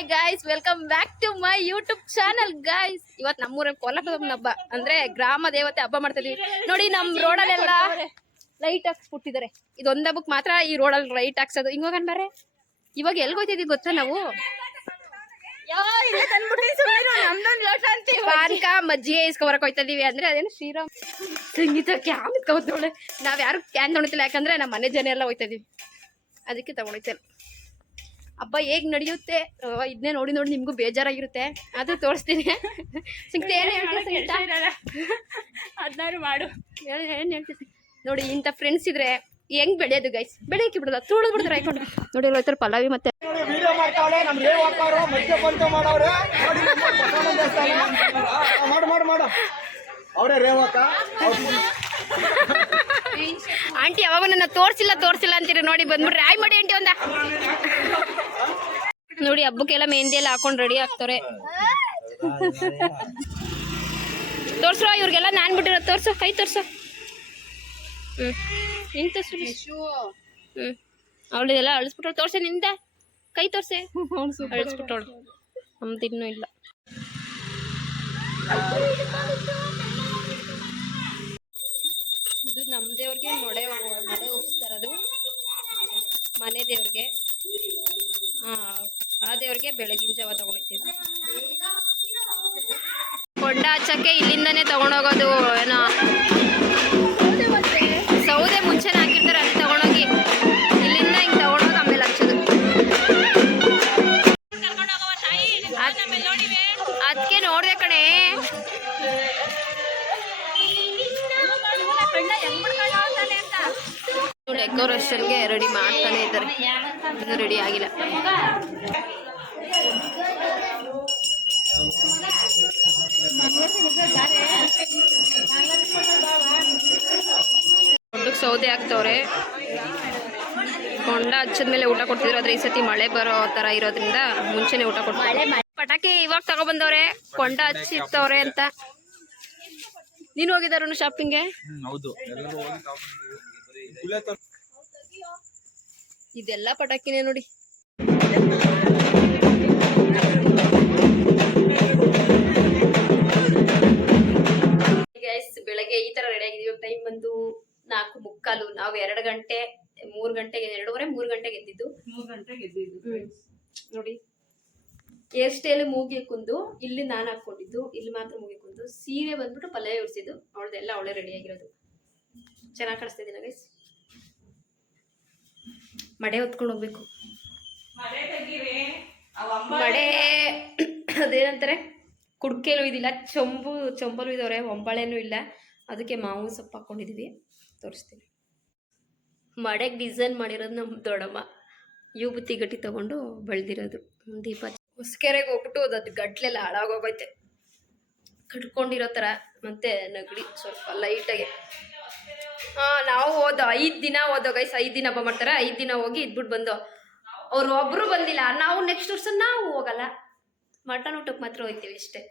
Hi guys, welcome back to my YouTube channel guys. ಇವತ್ತು ನಮ್ಮೂರಲ್ಲಿ ಕೋಲಾಟದ ಹಬ್ಬ ಅಂದ್ರೆ ಗ್ರಾಮ ದೇವತೆ ಹಬ್ಬ ಮಾಡ್ತಾ ಇದೀವಿ ನೋಡಿ. ನಮ್ ರೋಡಲ್ಲೆಲ್ಲ ಲೈಟ್ ಹಾಕ್ಸ್ಬಿಟ್ಟಿದ್ದಾರೆ. ಇದೊಂದ್ ಹಬ್ಬಕ್ಕೆ ಮಾತ್ರ ಈ ರೋಡಲ್ಲಿ ಲೈಟ್ ಹಾಕ್ಸೋದು. ಹಿಂಗೋಗನ್ ಬಾರೆ, ಇವಾಗ ಎಲ್ಗೋಯ್ತಿದೀವಿ ಗೊತ್ತಾ ನಾವು? ಪಾನ್ಕ ಮಜ್ಜಿಗೆ ಇಸ್ಕೊಬರಕ್ ಹೋಯ್ತಾ ಇದೀವಿ. ಅಂದ್ರೆ ಅದೇನು ಶ್ರೀರಾಮ್ ಸಂಗೀತ ಕ್ಯಾನ್ ಇಟ್ಕೊಂಡ್ರೆ ನಾವ್ ಯಾರು ಕ್ಯಾನ್ ತೊಗೊಳ್ತಿಲ್ಲ, ಯಾಕಂದ್ರೆ ನಮ್ಮ ಮನೆ ಜನ ಎಲ್ಲ ಹೋಯ್ತಾ ಇದೀವಿ, ಅದಕ್ಕೆ ತಗೊಂಡೈತೇನೆ. ಹಬ್ಬ ಹೇಗ್ ನಡೆಯುತ್ತೆ ಇದನ್ನೇ ನೋಡಿ ನೋಡಿ ನಿಮ್ಗೂ ಬೇಜಾರಾಗಿರುತ್ತೆ, ಅದು ತೋರಿಸ್ತೀನಿ. ಸಂಗೀತ ಏನ್ ಹೇಳ್ತೀವಿ? ಮಾಡು ಏನ್ ಹೇಳ್ತೀವಿ ನೋಡಿ. ಇಂಥ ಫ್ರೆಂಡ್ಸ್ ಇದ್ರೆ ಹೆಂಗ್ ಬೆಳೆಯೋದು ಗೈಸ್? ಬೆಳೆಯಕ್ಕೆ ಬಿಡೋದ, ತುಳಿದು ಬಿಡ್ತಾರೆ ಹಾಕೊಂಡು. ನೋಡಿ ಹೋಯ್ತಾರೆ ಪಲ್ಲವಿ ಮತ್ತೆ ಆಂಟಿ ಯಾವಾಗ ನನ್ನ ತೋರ್ಸಿಲ್ಲ ಅಂತೀರಿ ನೋಡಿ. ಬಂದ್ಬಿಟ್ರೆ ಆಯ್ ಮಾಡಿ ಆಂಟಿ ಒಂದ ನೋಡಿ. ಹಬ್ಬಕ್ಕೆಲ್ಲ ಮೆಹಂದಿ ಎಲ್ಲ ಹಾಕೊಂಡು ರೆಡಿ ಆಗ್ತಾರೆ. ತೋರ್ಸ್ರೋ ಇವ್ರಿಗೆಲ್ಲ ನಾನ್ ಬಿಟ್ಟಿರೋ. ತೋರ್ಸು, ಕೈ ತೋರ್ಸು. ನಿಂತ ಅವಳಿದೆಲ್ಲ ಅಳಿಸ್ಬಿಟ್ಟಳು. ತೋರ್ಸೆ ನಿಂದ ಕೈ ತೋರ್ಸೆ. ಅಳಿಸ್ಬಿಟ್ಟವಳು. ನಮ್ದು ಇನ್ನೂ ಇಲ್ಲ. ಇದು ನಮ್ಮ ದೇವ್ರಿಗೆ ಮೊಡೆ ಹೋಗಿಸ್ತಾರದು, ಮನೆ ದೇವ್ರಿಗೆ. ಆ ದೇವ್ರಿಗೆ ಬೆಳಗಿನ ಜಾವ ತಗೊಂಡಿರ್ತೀವಿ. ಕೊಂಡ ಹಚ್ಚಕ್ಕೆ ಇಲ್ಲಿಂದಾನೇ ತಗೊಂಡೋಗೋದು. ಏನೋ ಸೌದೆ ಮುಂಚೆನೆ ಹಾಕಿರ್ತಾರೆ, ಅಲ್ಲಿ ತಗೊಂಡೋಗಿ ಇಲ್ಲಿಂದ ಹಿಂಗೆ ತಗೊಂಡೋಗಿ ಆಮೇಲೆ ಹಚ್ಚೋದು. ಅದಕ್ಕೆ ನೋಡ್ದೆ ಕಣೆ. ಡೆಕೋರೇಷನ್ಗೆ ರೆಡಿ ಮಾಡ್ತಾನೆ ಇದ್ದಾರೆ, ಇದು ರೆಡಿ ಆಗಿಲ್ಲ. ಸೌದೆ ಹಾಕ್ತವ್ರೆ. ಕೊಂಡ ಹಚ್ಚದ್ಮೇಲೆ ಊಟ ಕೊಡ್ತಿದ್ರು, ಆದ್ರೆ ಈ ಸತಿ ಮಳೆ ಬರೋ ತರ ಇರೋದ್ರಿಂದ ಮುಂಚೆನೆ ಊಟ ಕೊಡ್ತಾರೆ. ಪಟಾಕಿ ಇವಾಗ ತಗೊಬಂದವ್ರೆ, ಕೊಂಡ ಹಚ್ಚಿರ್ತವ್ರೆ ಅಂತ. ನೀನು ಹೋಗಿದಾರ ಶಾಪಿಂಗ್ಗೆ? ಇದೆಲ್ಲ ಪಟಾಕಿನೇ ನೋಡಿ. ಬೆಳಗ್ಗೆ ಈ ತರ ರೆಡಿ ಆಗಿದೀವಿ. ಟೈಮ್ ಬಂದು 4:45. ನಾವು 2 ಗಂಟೆ 3 ಗಂಟೆಗೆ 2:30 3 ಗಂಟೆಗೆ ಎದ್ದಿದ್ದು. 3 ಗಂಟೆಗೆ ಎದ್ದಿದ್ದು ನೋಡಿ. ಹೇರ್ ಸ್ಟೈಲ್ ಮೂಗಿಗೆ ಕುಂದು ಇಲ್ಲಿ ನಾನು ಹಾಕೊಂಡಿದ್ದು, ಇಲ್ಲಿ ಮಾತ್ರ ಮೂಗಿಗೆ ಕುಂದು. ಸೀರೆ ಬಂದ್ಬಿಟ್ಟು ಪಲ್ಯ ಉಡ್ಸಿದ್ದು. ಅವಳದೆಲ್ಲ ಅವಳೇ ರೆಡಿ ಆಗಿರೋದು. ಚೆನ್ನಾಗಿ ಕಾಣಿಸ್ತಾ ಇದೀನ ಗೈಸ್? ಮಡೆ ಹೊತ್ಕೊಂಡು ಹೋಗ್ಬೇಕು. ಮಡೆ ಅದೇನಂತಾರೆ, ಕುಡ್ಕೆಲೂ ಇದಿಲ್ಲ, ಚೊಂಬಲು ಇದಾವ್ರೆ, ಒಂಬಳೆನೂ ಇಲ್ಲ. ಅದಕ್ಕೆ ಮಾವು ಸೊಪ್ಪು ಹಾಕೊಂಡಿದೀವಿ, ತೋರಿಸ್ತೀನಿ. ಮಡೆಗೆ ಡಿಸೈನ್ ಮಾಡಿರೋದು ನಮ್ಮ ದೊಡ್ಡಮ್ಮ. ಬುತ್ತಿ ಗಟ್ಟಿ ತಗೊಂಡು ಬೆಳೆದಿರೋದು. ದೀಪ ಹೊಸಕೆರೆಗೆ ಹೋಗ್ಬಿಟ್ಟು ಅದು ಗಟ್ಲೆಲ್ಲ ಹಾಳಾಗೋಗೈತೆ, ಕಟ್ಕೊಂಡಿರೋ ಥರ. ಮತ್ತೆ ನಗಡಿ ಸ್ವಲ್ಪ ಲೈಟಾಗೆ. ನಾವು 5 ದಿನ ಗೈಸ್. 5 ದಿನ ಹಬ್ಬ ಮಾಡ್ತಾರೆ. 5 ದಿನ ಹೋಗಿ ಇದ್ಬಿಟ್ಟು ಬಂದು. ಅವ್ರು ಒಬ್ರು ಬಂದಿಲ್ಲ, ನಾವು ನೆಕ್ಸ್ಟ್ ವರ್ಷ ನಾವು ಹೋಗಲ್ಲ. ಮಟನ್ ಊಟಕ್ಕೆ ಮಾತ್ರ ಹೋಗ್ತೀವಿ ಅಷ್ಟೇ.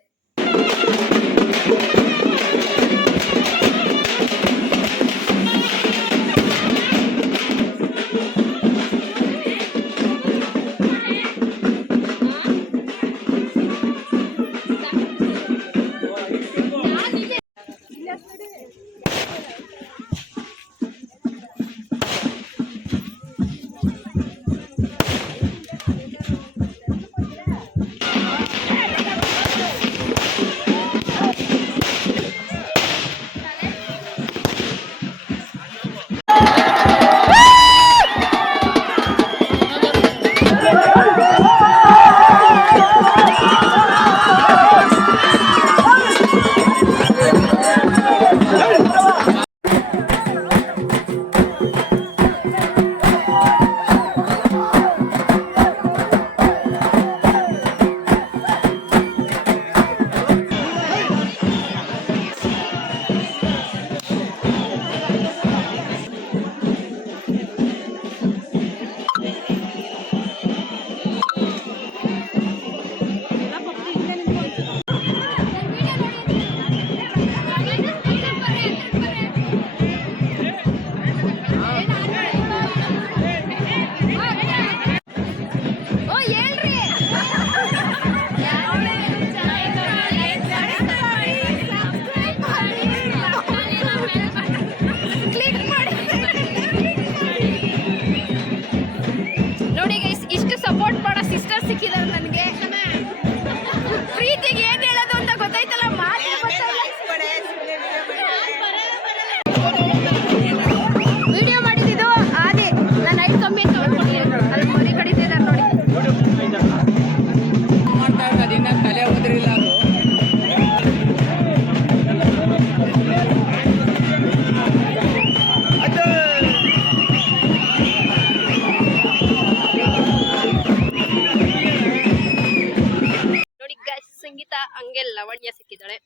ಲವಣ್ಯ ಸಿಕ್ಕಿದ್ದಾಳೆ.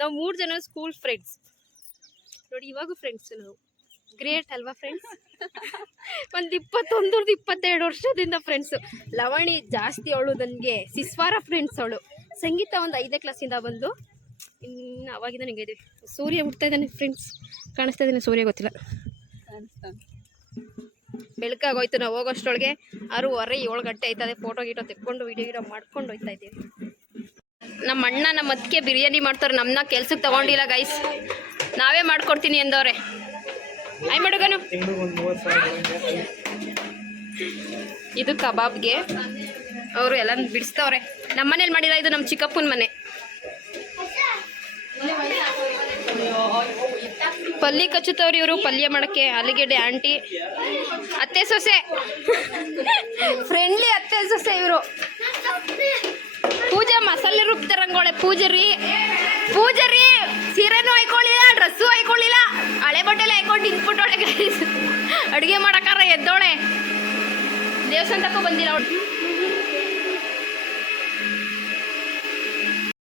ನಾವು 3 ಜನ ಸ್ಕೂಲ್ ಫ್ರೆಂಡ್ಸ್ ನೋಡಿ, ಇವಾಗೂ ಫ್ರೆಂಡ್ಸ್ ನಾವು. ಗ್ರೇಟ್ ಅಲ್ವಾ ಫ್ರೆಂಡ್ಸ್? ಒಂದು 21-22 ವರ್ಷದಿಂದ ಫ್ರೆಂಡ್ಸು. ಲವಣಿ ಜಾಸ್ತಿ ಅವಳು ನನಗೆ ಸಿಸ್ವಾರ ಫ್ರೆಂಡ್ಸ್. ಅವಳು ಸಂಗೀತ ಒಂದು 5ನೇ ಕ್ಲಾಸಿಂದ ಬಂದು ಇನ್ನು ಅವಾಗಿಂದ ನನಗೆ ಇದ್ದೀವಿ. ಸೂರ್ಯ ಹುಡ್ತಾ ಇದ್ದಾನೆ ಫ್ರೆಂಡ್ಸ್, ಕಾಣಿಸ್ತಾ ಇದ್ದಾನೆ ಸೂರ್ಯ, ಗೊತ್ತಿಲ್ಲ. ಬೆಳಕಾಗೋಯ್ತು. ನಾವು ಹೋಗೋಷ್ಟೊಳಗೆ 6:30-7 ಗಂಟೆ ಆಯ್ತದೆ. ಫೋಟೋ ಗೀಟೋ ತೆಕ್ಕೊಂಡು ವಿಡಿಯೋ ಮಾಡ್ಕೊಂಡು ಹೋಗ್ತಾ ಇದ್ದೀವಿ. ನಮ್ಮ ಅಣ್ಣ ನಮ್ಮ ಅತ್ತಿಗೆ ಬಿರಿಯಾನಿ ಮಾಡ್ತಾರೆ. ನಮ್ಮನ್ನ ಕೆಲ್ಸಕ್ಕೆ ತಗೊಂಡಿಲ್ಲ ಗೈಸ್, ನಾವೇ ಮಾಡ್ಕೊಡ್ತೀನಿ ಎಂದವ್ರೆ. ಆಯ್ ಮಾಡುಗನು. ಇದು ಕಬಾಬ್ಗೆ ಅವರು ಎಲ್ಲ ಬಿಡಿಸ್ತವ್ರೆ. ನಮ್ಮ ಮನೇಲಿ ಮಾಡಿಲ್ಲ, ಇದು ನಮ್ಮ ಚಿಕ್ಕಪ್ಪನ ಮನೆ. ಪಲ್ಲಿ ಕಚ್ಚುತ್ತವ್ರಿ ಇವರು ಪಲ್ಯ ಮಾಡಕ್ಕೆ. ಆಲೂಗೆಡ್ಡೆ ಆಂಟಿ, ಅತ್ತೆ ಸೊಸೆ, ಫ್ರೆಂಡ್ಲಿ ಅತ್ತೆ ಸೊಸೆ ಇವರು. ಪೂಜೆ ಮಸಾಲೆ ರುಬ್ತಾರಂಗೋಳೆ. ಪೂಜರಿ ಸೀರೆನೂ ಹಾಕೊಳ್ಳಿಲ್ಲ, ಡ್ರೆಸ್ಸು ಹಾಕೊಳ್ಳಿಲ್ಲ, ಹಳೆ ಬಟ್ಟೆಲ್ಲ ಹಾಕೊಂಡು ನಿಂತ್ಬಿಟ್ಟೋಳೆ. ಅಡುಗೆ ಮಾಡಕ್ಕಾರ ಎದ್ದೋಳೆ. ದೇವಸ್ಥಾನಕ್ಕೂ ಬಂದಿಲ್ಲ ಅವಳು.